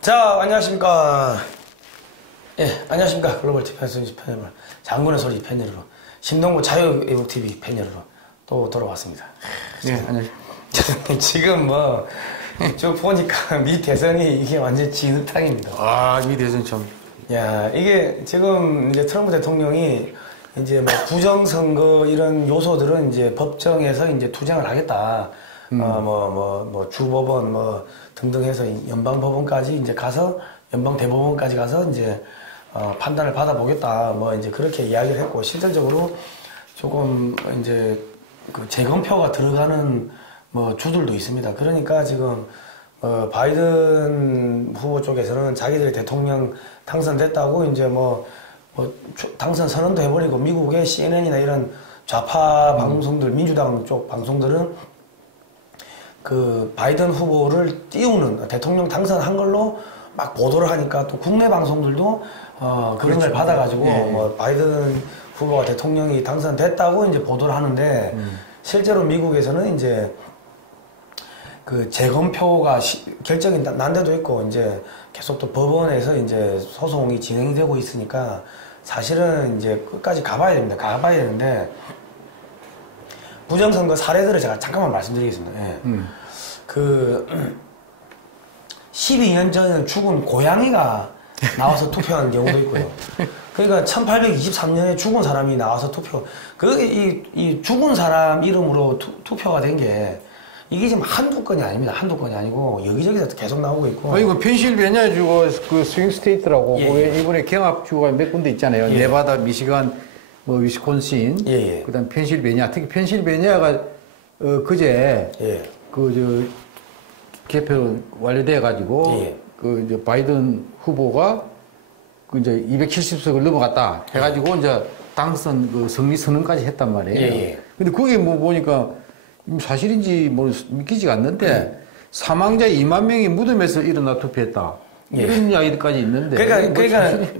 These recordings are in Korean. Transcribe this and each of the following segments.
자, 안녕하십니까. 예, 안녕하십니까. 글로벌 디펜스 팬 여러분. 장군의 소리 팬 여러분. 신동구 자유애국TV 팬 여러분. 또 돌아왔습니다. 네, 안녕하십니까. 지금 뭐, 저 보니까 미 대선이 이게 완전 진흙탕입니다. 아, 미 대선 참. 야, 이게 지금 이제 트럼프 대통령이 이제 뭐 부정선거 이런 요소들은 이제 법정에서 이제 투쟁을 하겠다. 주법원 뭐 등등 해서 연방법원까지 이제 가서 연방대법원까지 가서 이제 판단을 받아보겠다. 뭐 이제 그렇게 이야기를 했고 실질적으로 조금 이제 그 재검표가 들어가는 뭐 주들도 있습니다. 그러니까 지금 바이든 후보 쪽에서는 자기들이 대통령 당선됐다고 이제 당선 선언도 해버리고 미국의 CNN이나 이런 좌파 방송들, 민주당 쪽 방송들은 그 바이든 후보를 띄우는 대통령 당선한 걸로 막 보도를 하니까 또 국내 방송들도 그런 걸 받아가지고 뭐 바이든 후보가 대통령이 당선됐다고 이제 보도를 하는데 실제로 미국에서는 이제 그 재검표가 결정이 난 데도 있고 이제 계속 또 법원에서 이제 소송이 진행이 되고 있으니까 사실은 이제 끝까지 가봐야 됩니다. 가봐야 되는데 부정선거 사례들을 제가 잠깐만 말씀드리겠습니다. 예. 그 12년 전에 죽은 고양이가 나와서 투표한 경우도 있고요. 그러니까 1823년에 죽은 사람이 나와서 투표. 이 죽은 사람 이름으로 투표가 된 게 이게 지금 한두 건이 아닙니다. 한두 건이 아니고 여기저기서 계속 나오고 있고. 이거 펜실베니아 주가 그 스윙 스테이트라고 이번에 경합주가 몇 군데 있잖아요. 네바다, 미시간, 뭐 위스콘신, 그다음 펜실베니아. 특히 펜실베니아가 그제 개표 완료돼 가지고 그 이제 바이든 후보가 그 이제 270석을 넘어갔다 해가지고 이제 당선 그 승리 선언까지 했단 말이에요. 근데 그게 뭐 보니까 사실인지 뭐 믿기지가 않는데 사망자 2만 명이 무덤에서 일어나 투표했다. 이런 이야기까지 있는데.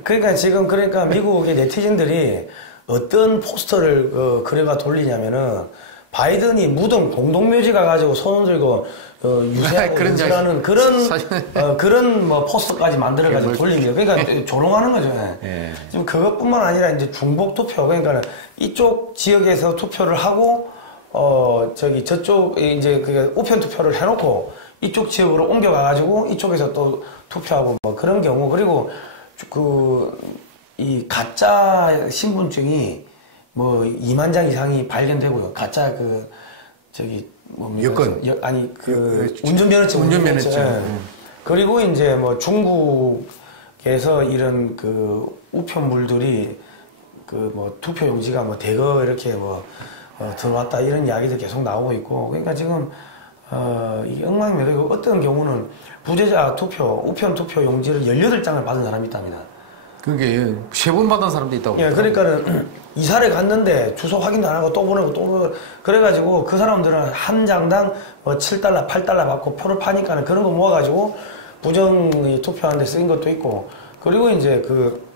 그러니까 지금 미국의 네티즌들이 어떤 포스터를 그래가 돌리냐면은 바이든이 무덤 공동묘지 가가지고 손을 들고 유세하고 연설하는 그런 뭐 포스터까지 만들어가지고 돌립니다. 그러니까 조롱하는 거죠. 지금 그것뿐만 아니라 이제 중복 투표. 그러니까 이쪽 지역에서 투표를 하고 저쪽 이제 그 우편 투표를 해놓고 이쪽 지역으로 옮겨가가지고 이쪽에서 또 투표하고 뭐 그런 경우. 그리고 이 가짜 신분증이 뭐 2만 장 이상이 발견되고요. 가짜 여권 운전면허증. 그리고 이제 뭐 중국에서 이런 그 우편물들이 그 뭐 투표 용지가 뭐 대거 이렇게 들어왔다 이런 이야기도 계속 나오고 있고. 그러니까 지금 이게 엉망이고 어떤 경우는 부재자 투표 우편 투표 용지를 18장을 받은 사람이 있답니다. 그게 3번 받은 사람도 있다고. 그러니까는 이사를 갔는데 주소 확인도 안 하고 또 보내고 그래가지고 그 사람들은 한 장당 뭐 7달러, 8달러 받고 표를 파니까는 그런 거 모아가지고 부정이 투표하는데 쓰인 것도 있고. 그리고 이제 그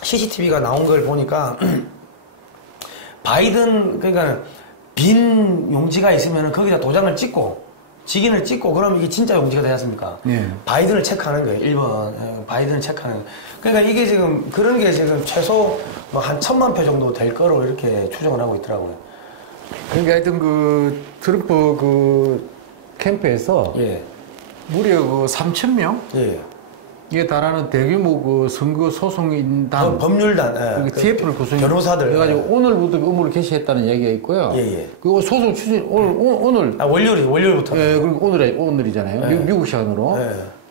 CCTV가 나온 걸 보니까 바이든 그러니까 빈 용지가 있으면은 거기다 도장을 찍고 직인을 찍고 그럼 이게 진짜 용지가 되지 않습니까? 바이든을 체크하는 거예요. 1번 바이든을 체크하는 거예요. 그러니까 이게 지금 그런 게 지금 최소 뭐 한 1000만 표 정도 될 거로 이렇게 추정을 하고 있더라고요. 그러니까 하여튼 그 트럼프 그 캠프에서 무려 그 3,000명? 이에 달하는 대규모 그 선거 소송인단 법률단 TF를 구성 변호사들 그래가지고 오늘부터 의무를 개시했다는 얘기가 있고요. 그리고 소송 추진 오늘 월요일부터 그리고 오늘이잖아요. 미국 시간으로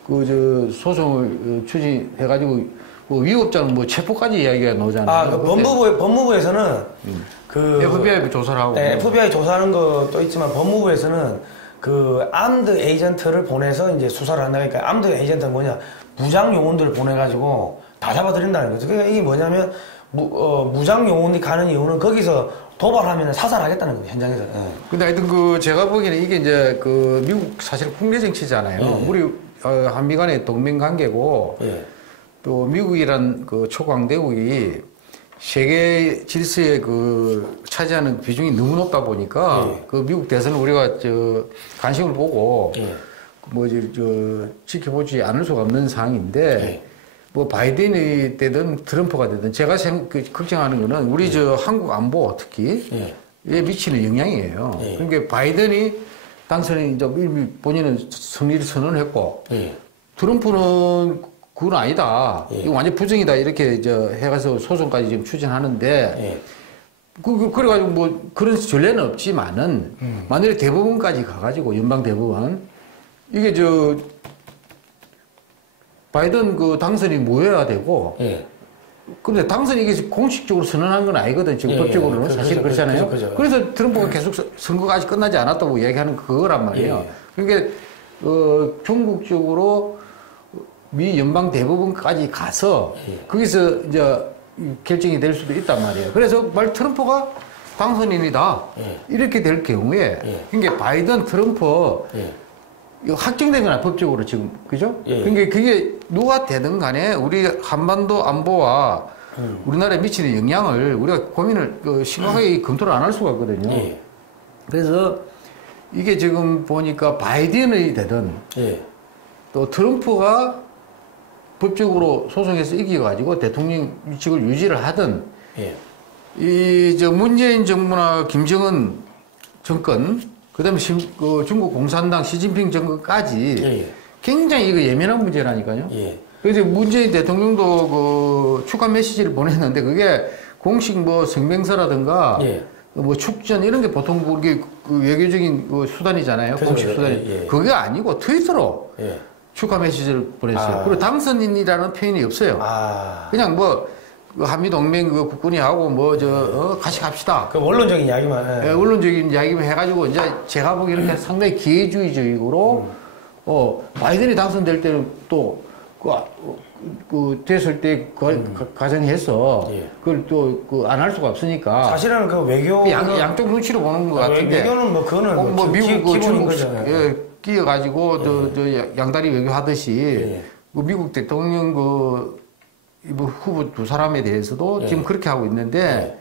그 소송을 추진해가지고 뭐 위협자는 뭐 체포까지 이야기가 나오잖아요. 법무부에서는 그 FBI 조사를 하고 FBI 조사하는 것도 있지만 법무부에서는 그 암드 에이전트를 보내서 이제 수사를 한다니까. 암드 에이전트는 뭐냐? 무장 요원들을 보내가지고 다 잡아들인다는 거죠. 그러니까 이게 뭐냐면 무장 요원이 가는 이유는 거기서 도발하면 사살하겠다는 거예요. 현장에서. 근데 하여튼 제가 보기에는 이게 이제 미국 사실 국내 정치잖아요. 우리 한미 간의 동맹 관계고 또 미국이란 그 초강대국이 세계 질서에 차지하는 비중이 너무 높다 보니까 그 미국 대선을 우리가 관심을 보고 지켜보지 않을 수가 없는 상황인데, 뭐 바이든이 되든 트럼프가 되든 제가 걱정하는 거는 우리 한국 안보 특히 에 미치는 영향이에요. 그러니까 바이든이 당선이 이제 본인은 승리를 선언했고, 트럼프는 그건 아니다. 이거 완전 부정이다. 이렇게 해가서 소송까지 지금 추진하는데, 그래가지고 뭐 그런 전례는 없지만은, 만약에 대법원까지 가가지고, 연방 대법원, 이게 바이든 당선이 무효가 되고, 그런데 당선이 이게 공식적으로 선언한 건 아니거든. 지금 법적으로는. 사실 그렇잖아요. 그래서 트럼프가 계속 선거가 아직 끝나지 않았다고 얘기하는 그거란 말이에요. 그러니까, 전국적으로 미 연방 대법원까지 가서, 거기서 이제 결정이 될 수도 있단 말이에요. 그래서 트럼프가 당선인이다. 이렇게 될 경우에, 그러니까 바이든, 트럼프, 이거 확정된 건 법적으로 지금, 그죠? 그러니까 그게 누가 되든 간에 우리 한반도 안보와 우리나라에 미치는 영향을 우리가 고민을 심각하게 검토를 안 할 수가 없거든요. 그래서 이게 지금 보니까 바이든이 되든 또 트럼프가 법적으로 소송에서 이겨가지고 대통령직을 유지를 하든 문재인 정부나 김정은 정권 그다음에 중국 공산당 시진핑 정권까지 굉장히 이거 예민한 문제라니까요. 그래서 문재인 대통령도 축하 메시지를 보냈는데 그게 공식 성명서라든가 뭐 축전 이런 게 보통 그게 외교적인 수단이잖아요. 공식 수단이. 그게 아니고 트위터로 축하 메시지를 보냈어요. 그리고 당선인이라는 표현이 없어요. 그냥 한미동맹 국군이 하고 같이 갑시다. 그 원론적인 이야기만. 원론적인 이야기만 해가지고 이제 제가 보기에는 상당히 기회주의적으로 바이든이 당선될 때는 또 됐을 때 가정해서 그걸 또 안 할 수가 없으니까. 사실은 그 외교 양쪽 눈치로 보는 것 같은데. 외교는 그거는 미국 중국 끼어가지고 양다리 외교하듯이 미국 대통령 후보 두 사람에 대해서도 지금 그렇게 하고 있는데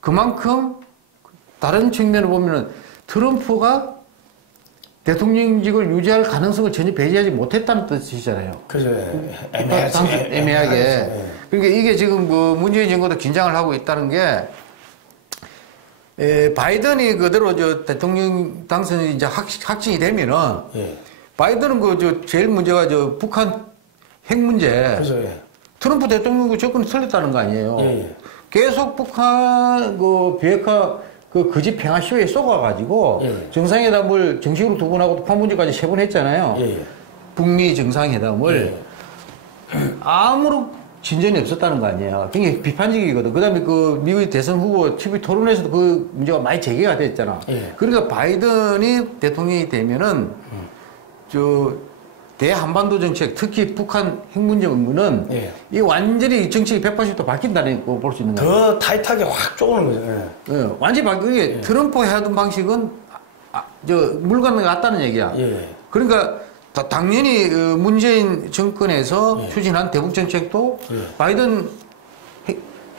그만큼 다른 측면을 보면은 트럼프가 대통령직을 유지할 가능성을 전혀 배제하지 못했다는 뜻이잖아요. 그죠. 애매하게. 그러니까 이게 지금 문재인 정부도 긴장을 하고 있다는 게 바이든이 그대로 대통령 당선이 이제 확정이 되면은 바이든은 제일 문제가 북한 핵 문제. 그죠. 트럼프 대통령 접근이 틀렸다는 거 아니에요. 계속 북한 비핵화 거짓 평화쇼에 쏘가가지고 정상회담을 정식으로 2번 하고 판문점까지 3번 했잖아요. 북미 정상회담을 아무런 진전이 없었다는 거 아니에요. 굉장히 비판적이거든. 그 다음에 미국의 대선 후보 TV 토론에서도 그 문제가 많이 제기가 됐잖아. 그러니까 바이든이 대통령이 되면은 대한반도 정책, 특히 북한 핵 문제 의무는 이 완전히 정책이 180도 바뀐다는 거 볼 수 있는 거예요. 더 타이트하게 확 쪼는 거죠. 완전히 바뀌게 트럼프가 해던 방식은 물 건너 갔다는 얘기야. 그러니까 당연히 문재인 정권에서 추진한 대북 정책도 바이든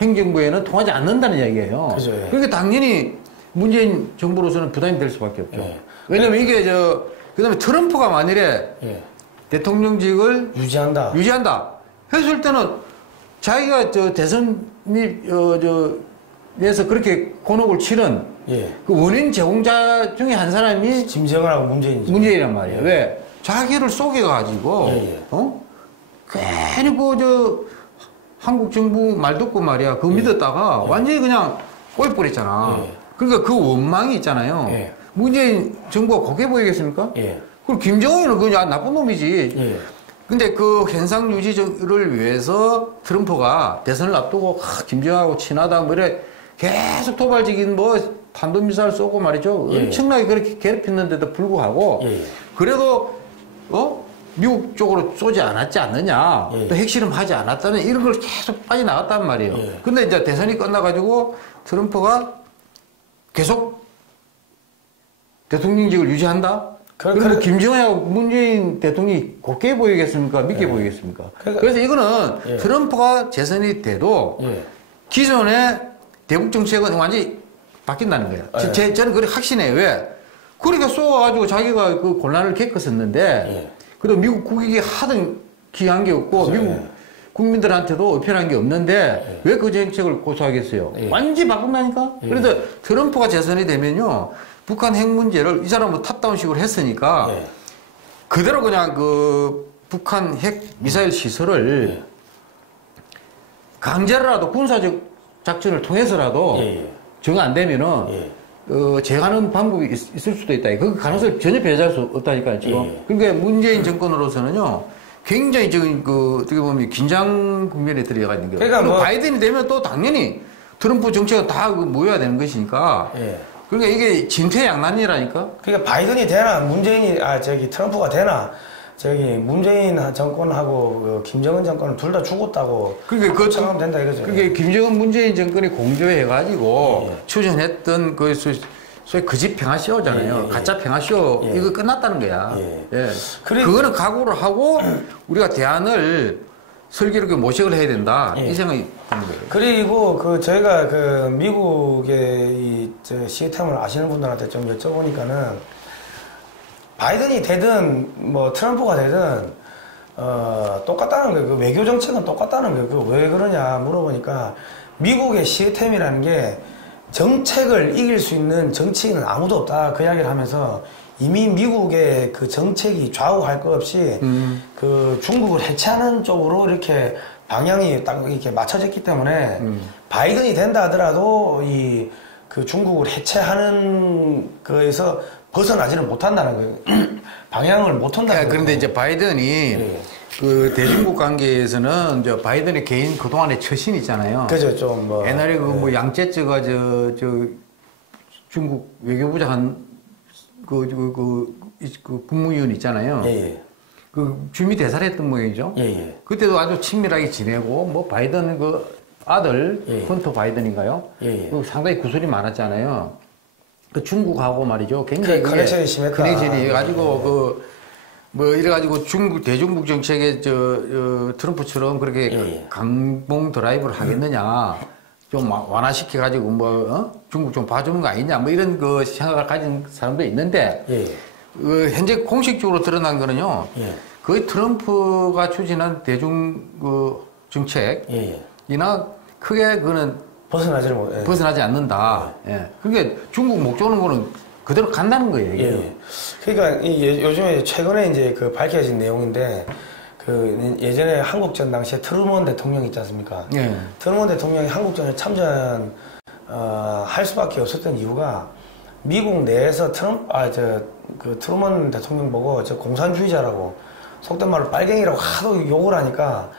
행정부에는 통하지 않는다는 얘기예요. 그죠. 그러니까 당연히 문재인 정부로서는 부담이 될 수밖에 없죠. 왜냐면 이게 그다음에 트럼프가 만일에 대통령직을 유지한다 했을 때는 자기가 대선이 에서 그렇게 곤혹을 치른 그 원인 제공자 중에 한 사람이 김정은하고 문재인이란 말이에요. 왜? 자기를 속여가지고 괜히 한국 정부 말 듣고 말이야 그거 믿었다가 완전히 그냥 꼬여버렸잖아. 그러니까 그 원망이 있잖아요. 문재인 정부가 그게 보이겠습니까? 그리고 김정은은 그냥 나쁜 놈이지. 근데 그 현상 유지를 위해서 트럼프가 대선을 앞두고 김정은하고 친하다 이래 계속 도발적인 탄도미사일 쏘고 말이죠. 엄청나게 그렇게 괴롭혔는데도 불구하고 그래도 미국 쪽으로 쏘지 않았지 않느냐. 또 핵실험 하지 않았다는 이런 걸 계속 빠져나갔단 말이에요. 근데 이제 대선이 끝나가지고 트럼프가 계속 대통령직을 유지한다? 그리고 김정은하고 문재인 대통령이 곱게 보이겠습니까? 믿게 보이겠습니까? 그래서 이거는 트럼프가 재선이 돼도 기존의 대북 정책은 완전히 바뀐다는 거예요. 저는 그렇게 확신해요. 왜? 그러니까 쏘아가지고 자기가 그 곤란을 겪었었는데, 예. 그래도 미국 국익이 하등 기한 게 없고, 그렇죠. 미국 예. 국민들한테도 어필한 게 없는데, 예. 왜 그 정책을 고수하겠어요? 예. 완전히 바꾼다니까? 예. 그래서 트럼프가 재선이 되면요, 북한 핵 문제를 이 사람은 탑다운식으로 했으니까, 예. 그대로 그냥 그 북한 핵 미사일 시설을 예. 강제로라도 군사적 작전을 통해서라도 예. 정 안 되면은, 예. 제어하는 방법이 있을 수도 있다. 그 가능성을 전혀 배제할 수 없다니까요, 지금. 예. 그러니까 문재인 정권으로서는요, 굉장히 지금 어떻게 보면 긴장 국면에 들어가 있는 거예요. 그러니까 뭐 바이든이 되면 또 당연히 트럼프 정책은 다 모여야 되는 것이니까. 예. 그러니까 이게 진퇴양난이라니까. 그러니까 바이든이 되나, 트럼프가 되나, 문재인 정권하고 김정은 정권은 둘 다 죽었다고. 그게 생각하면 된다 이거죠. 그게 김정은 문재인 정권이 공조해가지고 추진했던 그 소위 거짓 평화쇼잖아요. 가짜 평화쇼. 이거 끝났다는 거야. 예. 그거는 각오를 하고 우리가 대안을 슬기롭게 모색을 해야 된다. 이 생각이 드는 거예요. 그리고 저희가 미국의 이 시스템을 아시는 분들한테 좀 여쭤보니까는 바이든이 되든 뭐 트럼프가 되든 똑같다는 거예요. 그 외교 정책은 똑같다는 거예요. 왜 그러냐 물어보니까 미국의 시스템이라는 게 정책을 이길 수 있는 정치인은 아무도 없다. 그 이야기를 하면서 이미 미국의 그 정책이 좌우할 것 없이 그 중국을 해체하는 쪽으로 이렇게 방향이 딱 이렇게 맞춰졌기 때문에 바이든이 된다 하더라도 그 중국을 해체하는 거에서 벗어나지는 못한다는 거예요. 방향을 못한다는 거예요. 그런데 이제 바이든이 그 대중국 관계에서는 이제 바이든의 개인 그동안의 처신 있잖아요. 그죠, 좀 뭐. 옛날에 뭐 양제쯔가 중국 외교부장 그 국무위원 있잖아요. 그 주미 대사를 했던 모양이죠. 그때도 아주 친밀하게 지내고 뭐 바이든 그 아들 헌터 바이든인가요? 그 상당히 구설이 많았잖아요. 그 중국하고 말이죠. 굉장히 커넥션이 심했다. 커넥션이 해가지고 이래가지고 대중국 정책에 트럼프처럼 그렇게 강봉 드라이브를 하겠느냐. 좀 완화시켜가지고 중국 좀 봐주는 거 아니냐. 뭐 이런 그 생각을 가진 사람도 있는데, 현재 공식적으로 드러난 거는요. 거의 트럼프가 추진한 대중 정책이나 크게 그거는 벗어나지 않는다. 그러니까 중국 목조는 거는 그대로 간다는 거예요. 그러니까 요즘에 최근에 이제 밝혀진 내용인데 예전에 한국전 당시에 트루먼 대통령 있지 않습니까? 트루먼 대통령이 한국전에 참전 할 수밖에 없었던 이유가 미국 내에서 트루먼 대통령 보고 공산주의자라고 속된 말로 빨갱이라고 하도 욕을 하니까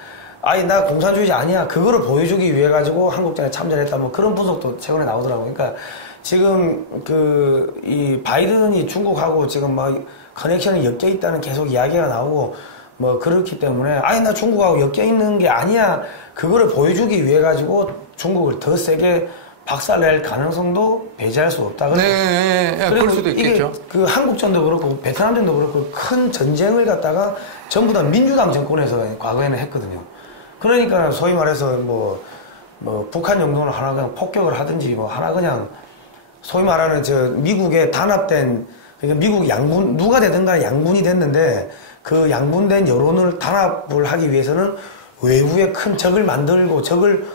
나 공산주의자 아니야. 그거를 보여주기 위해 가지고 한국전에 참전했다. 뭐 그런 분석도 최근에 나오더라고요. 그러니까 지금 이 바이든이 중국하고 지금 막 커넥션이 엮여 있다는 계속 이야기가 나오고 뭐 그렇기 때문에 나 중국하고 엮여 있는 게 아니야. 그거를 보여주기 위해 가지고 중국을 더 세게 박살낼 가능성도 배제할 수 없다. 그럴 수도 있겠죠. 이게 한국전도 그렇고 베트남전도 그렇고 큰 전쟁을 갖다가 전부 다 민주당 정권에서 과거에는 했거든요. 그러니까 소위 말해서 뭐 북한 정도는 하나 그냥 폭격을 하든지 뭐 하나 그냥 소위 말하는 미국에 단합된 그러니까 미국 양군 누가 되든 간에 양군이 됐는데 그 양분된 여론을 단합을 하기 위해서는 외부에 큰 적을 만들고 적을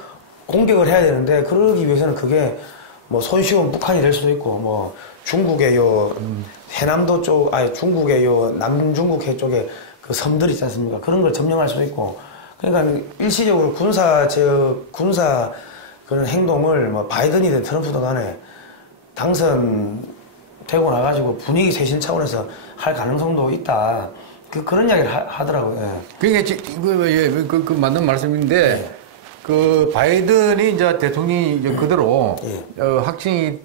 공격을 해야 되는데 그러기 위해서는 그게 뭐 손쉬운 북한이 될 수도 있고 뭐 중국의 해남도 쪽 중국의 남중국 해 쪽에 그 섬들 있지 않습니까? 그런 걸 점령할 수도 있고 그러니까 일시적으로 군사 그런 행동을 뭐 바이든이든 트럼프든 간에 당선되고 나가지고 분위기 쇄신 차원에서 할 가능성도 있다. 그런 이야기를 하더라고요. 그게 그 맞는 말씀인데 그 바이든이 이제 대통령이 이제 그대로 확정이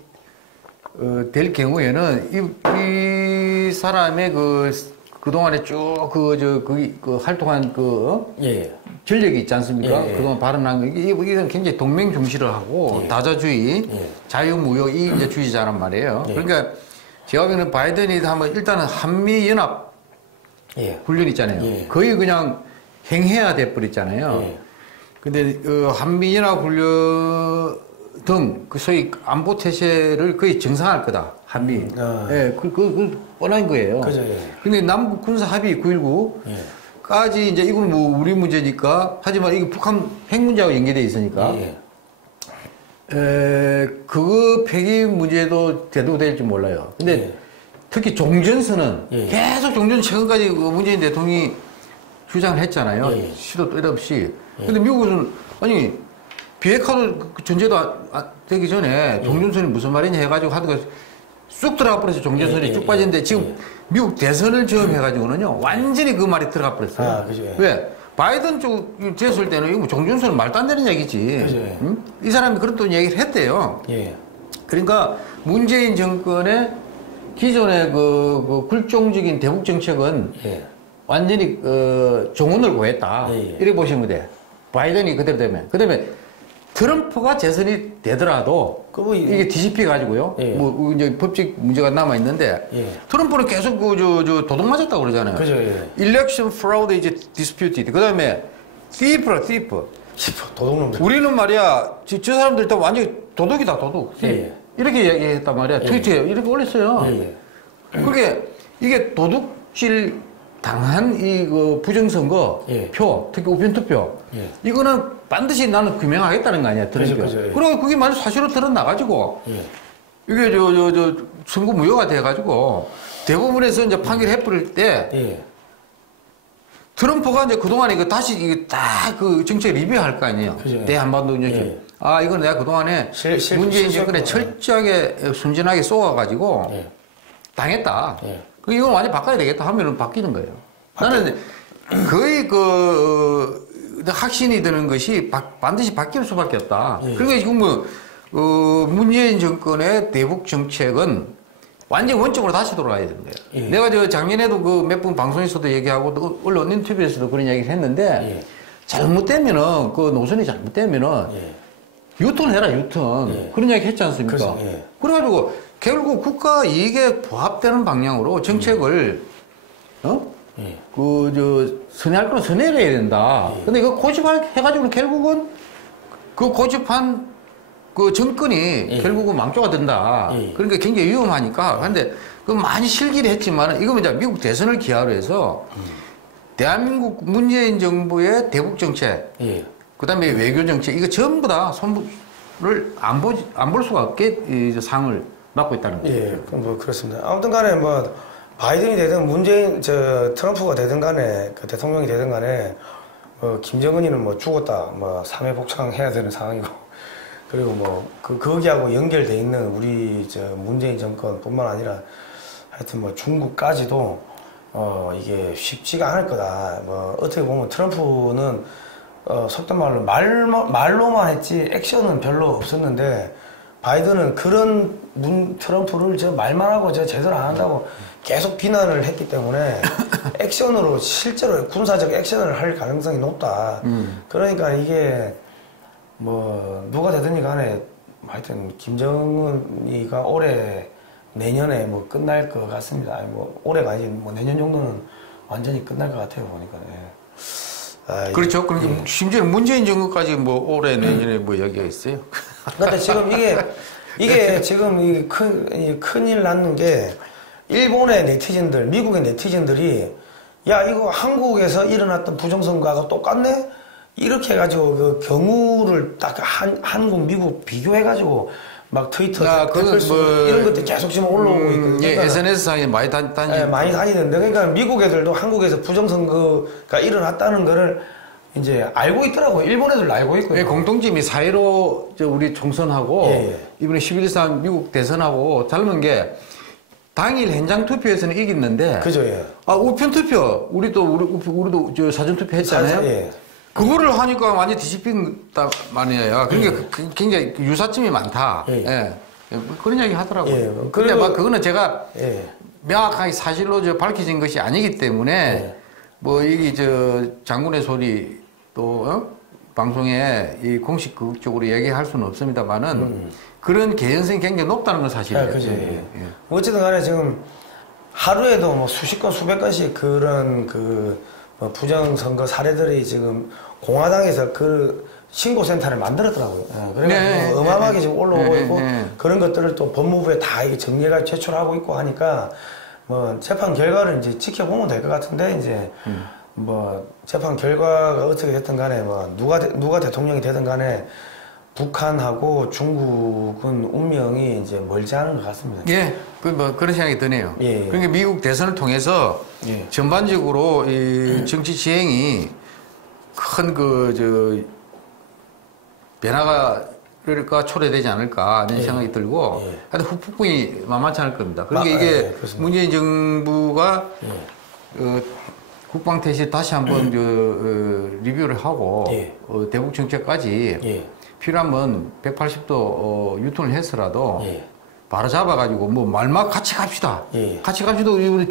될 경우에는 이 사람의 그동안에 쭉 활동한 전력이 있지 않습니까? 그동안 발언한 거, 이건 굉장히 동맹 중시를 하고, 다자주의, 자유무역, 이 이제 주의자란 말이에요. 그러니까, 제가 보기에는 바이든이 하면 일단은 한미연합 훈련 있잖아요. 거의 그냥 행해야 돼버렸잖아요. 근데, 한미연합 훈련을 등, 그 소위 안보 태세를 거의 정상할 거다. 한미. 예, 뻔한 거예요. 그죠, 예. 근데 남북 군사 합의 9.19까지 이제 이건 뭐 우리 문제니까, 하지만 이거 북한 핵 문제하고 연계되어 있으니까, 그거 폐기 문제도 대두될지 몰라요. 근데 특히 종전선은 계속 종전 최근까지 문재인 대통령이 주장을 했잖아요. 시도 때도 없이. 근데 미국은, 아니, 비핵화도 전제도 되기 전에 종전선이 무슨 말이냐 해가지고 하다가 쑥 들어가 버렸어요. 종전선이 쭉 빠졌는데 지금 미국 대선을 처음 해가지고는요. 완전히 그 말이 들어가 버렸어요. 아, 그죠. 왜? 바이든 쪽 됐을 때는 이거 종전선은 말도 안 되는 얘기지. 그죠. 응? 이 사람이 그런 얘기를 했대요. 그러니까 문재인 정권의 기존의 그 굴종적인 대북 정책은 완전히 종언을 고했다. 이렇게 보시면 돼. 바이든이 그대로 되면. 그 다음에 트럼프가 재선이 되더라도 이게 뒤집혀 가지고요. 뭐 이제 법적 문제가 남아 있는데 트럼프는 계속 도둑 맞았다고 그러잖아요. 그죠. Election fraud is disputed. 그다음에 thief라 thief. 도둑놈들. 우리는 말이야 저 사람들 다 완전 도둑이다 도둑. 이렇게 얘기했단 말이야. 트위터에 이렇게 올렸어요. 그게 이게 도둑질 당한 이 부정선거 표, 특히 우편 투표 이거는 반드시 나는 규명하겠다는 거 아니야, 트럼프. 그리고 그게 만약 사실로 드러나가지고 이게 선거 무효가 돼가지고 대부분에서 이제 판결해 버릴 때 트럼프가 이제 그동안에 이거 다시 이게 딱 그 정책 리뷰할 거 아니에요. 대한반도 이제 아 이건 내가 그동안에 문재인 정권에 철저하게 순진하게 쏘아가지고 당했다. 이건 완전 바꿔야 되겠다 하면은 바뀌는 거예요. 나는 거의 확신이 드는 것이 반드시 바뀔 수밖에 없다. 그리고 지금 문재인 정권의 대북 정책은 완전 원점으로 다시 돌아가야 되는 거예요. 내가 작년에도 몇 번 방송에서도 얘기하고 또 언론 인터뷰에서도 그런 얘기를 했는데 잘못되면은 노선이 잘못되면은 유턴 해라 유턴 그런 얘기 했지 않습니까? 그래가지고 결국 국가 이익에 부합되는 방향으로 정책을 선회할 건 선회를 해야 된다. 근데 이거 고집해가지고는 결국은 그 고집한 그 정권이 결국은 망조가 된다. 그러니까 굉장히 위험하니까. 근데 그 많이 실기를 했지만 이거 이제 미국 대선을 기하로 해서 대한민국 문재인 정부의 대북 정책, 그다음에 외교 정책 이거 전부 다 손을 안 볼 수가 없게 상을 맡고 있다는 거죠. 뭐 그렇습니다. 아무튼 간에 뭐 바이든이 되든 트럼프가 되든 간에 그 대통령이 되든 간에 김정은이는 뭐 죽었다, 뭐 3회 복창해야 되는 상황이고 그리고 뭐 거기하고 연결돼 있는 우리 문재인 정권뿐만 아니라 하여튼 뭐 중국까지도 이게 쉽지가 않을 거다. 뭐 어떻게 보면 트럼프는 속된 말로 말로만 했지 액션은 별로 없었는데 바이든은 그런 트럼프를 말만 하고 제대로 안 한다고 계속 비난을 했기 때문에 액션으로 실제로 군사적 액션을 할 가능성이 높다. 그러니까 이게 뭐 누가 되든지 간에 하여튼 김정은이가 내년에 뭐 끝날 것 같습니다. 아니 뭐 올해가 아니지 뭐 내년 정도는 완전히 끝날 것 같아요 보니까. 그렇죠. 그러니까 심지어 문재인 정부까지 뭐 올해 내년에 뭐 얘기가 있어요. 근데 지금 이게 지금 큰일 났는 게 일본의 네티즌들, 미국의 네티즌들이 야 이거 한국에서 일어났던 부정선거하고 똑같네? 이렇게 해가지고 그 경우를 딱 한국, 미국 비교해가지고 막 트위터, 이런 것들 계속 지금 올라오고 있거든요. 그러니까 SNS상에 많이 다니는데. 많이 다니는데 그러니까 미국 애들도 한국에서 부정선거가 일어났다는 거를 이제 알고 있더라고요. 일본 애들도 알고 있고요. 공통점이 4.15 우리 총선하고 이번에 11.3 미국 대선하고 닮은 게 당일 현장 투표에서는 이겼는데. 그죠, 우편 투표. 우리도 사전 투표 했잖아요. 그거를 하니까 완전 뒤집힌다 말이에요. 그러니까 굉장히 유사점이 많다. 그런 얘기 하더라고요. 근데 그거는 제가 명확하게 사실로 밝혀진 것이 아니기 때문에 뭐 이게 장군의 소리 또 방송에 이 공식적으로 얘기할 수는 없습니다만은 그런 개연성이 굉장히 높다는 건 사실이에요. 그죠. 어쨌든 간에 지금 하루에도 뭐 수십 건 수백 건씩 그런 뭐 부정선거 사례들이 지금 공화당에서 그 신고센터를 만들었더라고요. 그래서 어마어마하게 지금 올라오고 있고 그런 것들을 또 법무부에 다 이게 정리가 제출하고 있고 하니까 뭐 재판 결과를 이제 지켜보면 될 것 같은데 이제 뭐 재판 결과가 어떻게 됐든 간에 뭐 누가 대통령이 되든 간에 북한하고 중국은 운명이 이제 멀지 않은 것 같습니다. 예, 뭐 그런 생각이 드네요. 예. 그러니까 미국 대선을 통해서 전반적으로 이 정치 지행이 큰 변화가 초래되지 않을까 하는 생각이 들고 하여튼 후폭풍이 만만치 않을 겁니다. 그러니까 이게 문재인 정부가 국방 태세 다시 한번 리뷰를 하고 대북 정책까지 필요하면 180도 유턴을 해서라도 바로 잡아가지고 뭐 말만 같이 갑시다. 같이 갑시다. 우리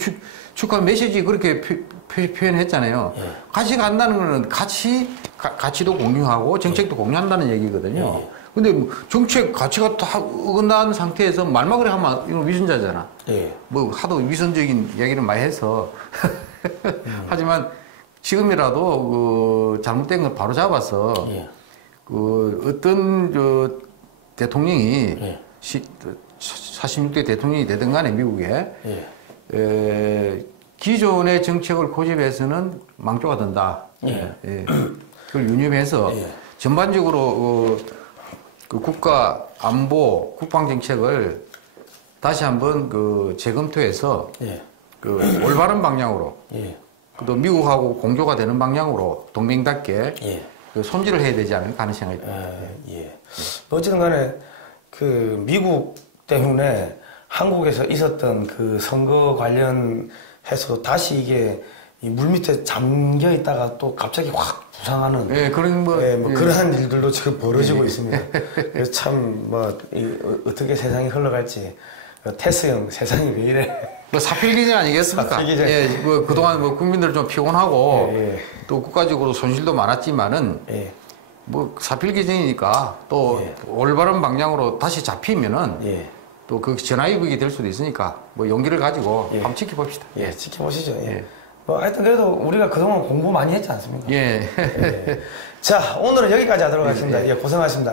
축하 메시지 그렇게 표현했잖아요. 같이 간다는 거는 가치도 공유하고 정책도 공유한다는 얘기거든요. 근데 정책 가치가 다 어긋난 상태에서 말만 그래 하면 이건 위선자잖아. 뭐 하도 위선적인 이야기를 많이 해서 하지만 지금이라도 잘못된 걸 바로 잡아서 어떤 대통령이 46대 대통령이 되든 간에 미국에 기존의 정책을 고집해서는 망조가 된다. 그걸 유념해서 전반적으로 그 국가 안보 국방 정책을 다시 한번 재검토해서 올바른 방향으로 또 미국하고 공조가 되는 방향으로 동맹답게 손질을 해야 되지 않을까 하는 생각이 듭니다. 어쨌든 간에 그 미국 때문에 한국에서 있었던 그 선거 관련해서 다시 이게 이 물밑에 잠겨 있다가 또 갑자기 확 부상하는 그런 그러한 일들도 지금 벌어지고 있습니다. 그래서 참 어떻게 세상이 흘러갈지 테스 형 세상이 왜 이래? 뭐 사필기전 아니겠습니까? 사필기전. 뭐 그동안 뭐 국민들 좀 피곤하고 또 국가적으로 손실도 많았지만은 뭐 사필기전이니까 또 올바른 방향으로 다시 잡히면은 또 그 전화위복이 될 수도 있으니까 뭐 용기를 가지고 한번 지켜봅시다. 지켜보시죠. 뭐 하여튼 그래도 우리가 그동안 공부 많이 했지 않습니까? 자, 오늘은 여기까지 하도록 하겠습니다. 고생하셨습니다.